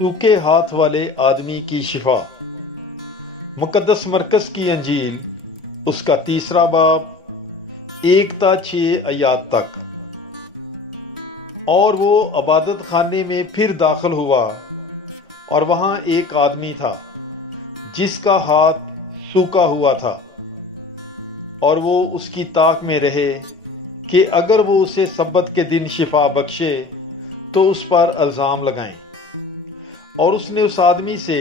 सूखे हाथ वाले आदमी की शिफा। मुकद्दस मरकज़ की अंजील उसका 3 बाब 1 ता 6 आयात तक। और वो इबादत खाने में फिर दाखिल हुआ और वहां एक आदमी था जिसका हाथ सूखा हुआ था, और वो उसकी ताक में रहे कि अगर वो उसे सब्बत के दिन शिफा बख्शे तो उस पर इल्ज़ाम लगाएं। और उसने उस आदमी से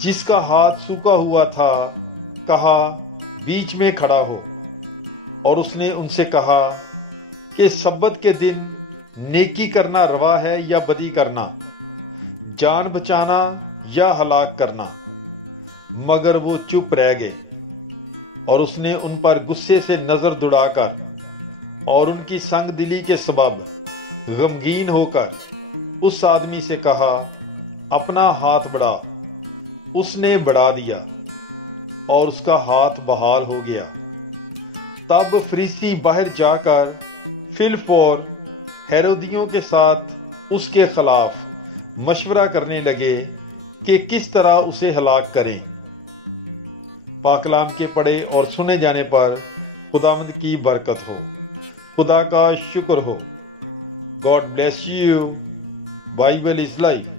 जिसका हाथ सूखा हुआ था कहा, बीच में खड़ा हो। और उसने उनसे कहा कि सब्बत के दिन नेकी करना रवा है या बदी करना, जान बचाना या हलाक करना। मगर वो चुप रह गए। और उसने उन पर गुस्से से नजर दुड़ाकर और उनकी संग दिली के सबब गमगीन होकर उस आदमी से कहा, अपना हाथ बढ़ा। उसने बढ़ा दिया और उसका हाथ बहाल हो गया। तब फरीसी बाहर जाकर फिलफौर हेरोदियों के साथ उसके खिलाफ मशवरा करने लगे कि किस तरह उसे हलाक करें। पाकलाम के पढ़े और सुने जाने पर खुदावंद की बरकत हो। खुदा का शुक्र हो। God bless you. Bible is life.